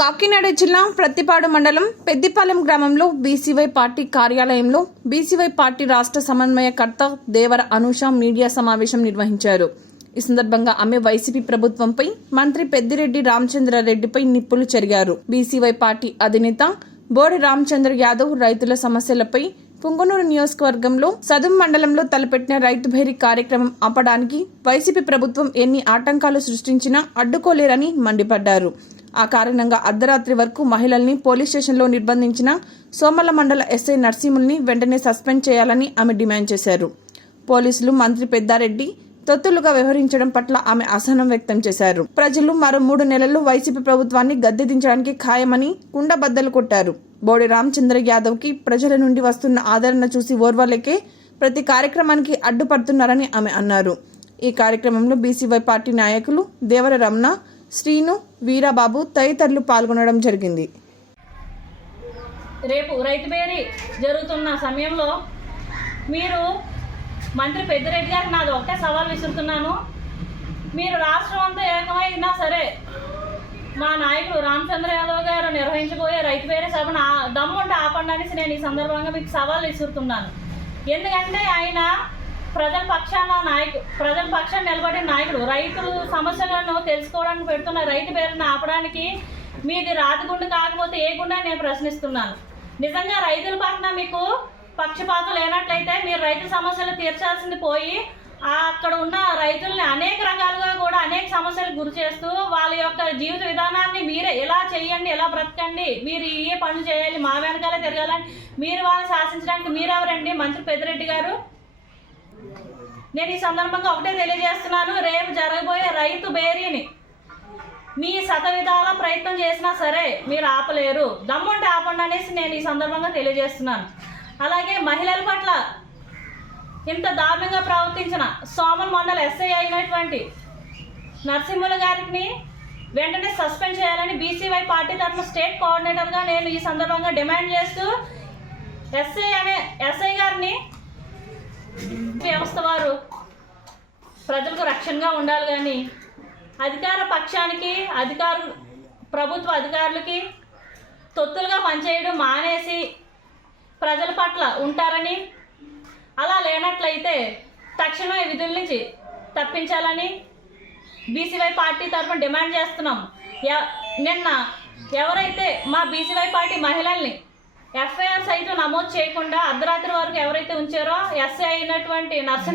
కాకినాడ జిల్లా ప్రత్తిపాడు మండలం పెద్దిపాలెం గ్రామంలో బీసీవై పార్టీ కార్యాలయంలో బీసీవై పార్టీ రాష్ట్ర సమన్వయకర్త దేవర అనూష మీడియా సమావేశం నిర్వహించారు. ఈ సందర్భంగా ఆమె వైసీపీ ప్రభుత్వంపై మంత్రి పెద్దిరెడ్డి రామచంద్రారెడ్డిపై నిప్పులు చెరిగారు. బీసీవై పార్టీ అధినేత బోడి రామచంద్ర యాదవ్ రైతుల సమస్యలపై పుంగనూరు నియోజకవర్గంలో సదుం మండలంలో తలపెట్టిన రైతు భేరి కార్యక్రమం ఆపడానికి వైసీపీ ప్రభుత్వం ఎన్ని ఆటంకాలు సృష్టించినా అడ్డుకోలేరని మండిపడ్డారు. ఆ కారణంగా అర్ధరాత్రి వరకు మహిళల్ని పోలీస్ స్టేషన్లో నిర్బంధించిన సోమల మండల ఎస్ఐ నర్సింహుల్ని వెంటనే సస్పెండ్ చేయాలని ఆమె డిమాండ్ చేశారు. పోలీసులు మంత్రి పెద్దారెడ్డి తొత్తులుగా వ్యవహరించడం పట్ల ఆమె అసహనం వ్యక్తం చేశారు. ప్రజలు మరో మూడు నెలల్లో వైసీపీ ప్రభుత్వాన్ని గద్దెదించడానికి ఖాయమని కుండబద్దలు కొట్టారు. బోడి రామచంద్ర యాదవ్కి ప్రజల నుండి వస్తున్న ఆదరణ చూసి ఓర్వలేకే ప్రతి కార్యక్రమానికి అడ్డుపడుతున్నారని ఆమె అన్నారు. ఈ కార్యక్రమంలో బీసీవై పార్టీ నాయకులు దేవర రమణ శ్రీను వీరాబాబు తదితరులు పాల్గొనడం జరిగింది. రేపు రైతు బేరీ జరుగుతున్న సమయంలో మీరు మంత్రి పెద్దిరెడ్డి గారికి నాది ఒకటే సవాల్ విసురుతున్నాను. మీరు రాష్ట్రం అంతా ఏకమైనా సరే మా నాయకుడు రామచంద్ర యాదవ్ గారు నిర్వహించబోయే రైతు బేరీ సభను ఆ- దమ్ముంటే ఆపండి అనేసి నేను ఈ సందర్భంగా మీకు సవాల్ విసురుతున్నాను. ఎందుకంటే ఆయన ప్రజల పక్షాన నాయకు ప్రజల పక్షాన నిలబడిన నాయకుడు రైతులు సమస్యలను తెలుసుకోవడానికి పెడుతున్న రైతు పేరును ఆపడానికి మీది రాతిగుండు కాకపోతే ఏ గుండా నేను ప్రశ్నిస్తున్నాను. నిజంగా రైతుల పక్కన మీకు పక్షపాతం లేనట్లయితే మీరు రైతు సమస్యలు తీర్చాల్సింది పోయి అక్కడ ఉన్న రైతుల్ని అనేక రకాలుగా కూడా అనేక సమస్యలకు గురి చేస్తూ వాళ్ళ యొక్క జీవిత విధానాన్ని మీరే ఎలా చేయండి ఎలా బ్రతకండి మీరు ఏ పనులు చేయాలి మా వెనకాలే తిరగాలని మీరు వాళ్ళని శాసించడానికి మీరెవరండి? మంత్రి పెద్దిరెడ్డి గారు. నేను ఈ సందర్భంగా ఒకటే తెలియజేస్తున్నాను రేపు జరగబోయే రైతు బేరీని మీ శత విధాల ప్రయత్నం చేసినా సరే మీరు ఆపలేరు. దమ్ముంటే ఆపండి అనేసి నేను ఈ సందర్భంగా తెలియజేస్తున్నాను. అలాగే మహిళల పట్ల ఇంత దారుణంగా ప్రవర్తించిన సోమల్ మండల ఎస్ఐ అయినటువంటి నరసింహుల గారిని వెంటనే సస్పెండ్ చేయాలని బీసీవై పార్టీ తరఫున స్టేట్ కోఆర్డినేటర్గా నేను ఈ సందర్భంగా డిమాండ్ చేస్తూ ఎస్ఐ అనే ఎస్ఐ గారిని వ్యవస్థ వారు. ప్రజలకు రక్షణగా ఉండాలి కానీ అధికార పక్షానికి అధికార ప్రభుత్వ అధికారులకి తొత్తులుగా పనిచేయడం మానేసి ప్రజల పట్ల ఉంటారని అలా లేనట్లయితే తక్షణమే విధుల నుంచి తప్పించాలని బీసీవై పార్టీ తరఫున డిమాండ్ చేస్తున్నాం. ఎ- నిన్న ఎవరైతే మా బీసీవై పార్టీ మహిళల్ని ఎఫ్ఐఆర్ సైతం నమోదు చేయకుండా అర్ధరాత్రి వరకు ఎవరైతే ఉంచారో ఎస్ఐ అయినటువంటి నర్సింగ్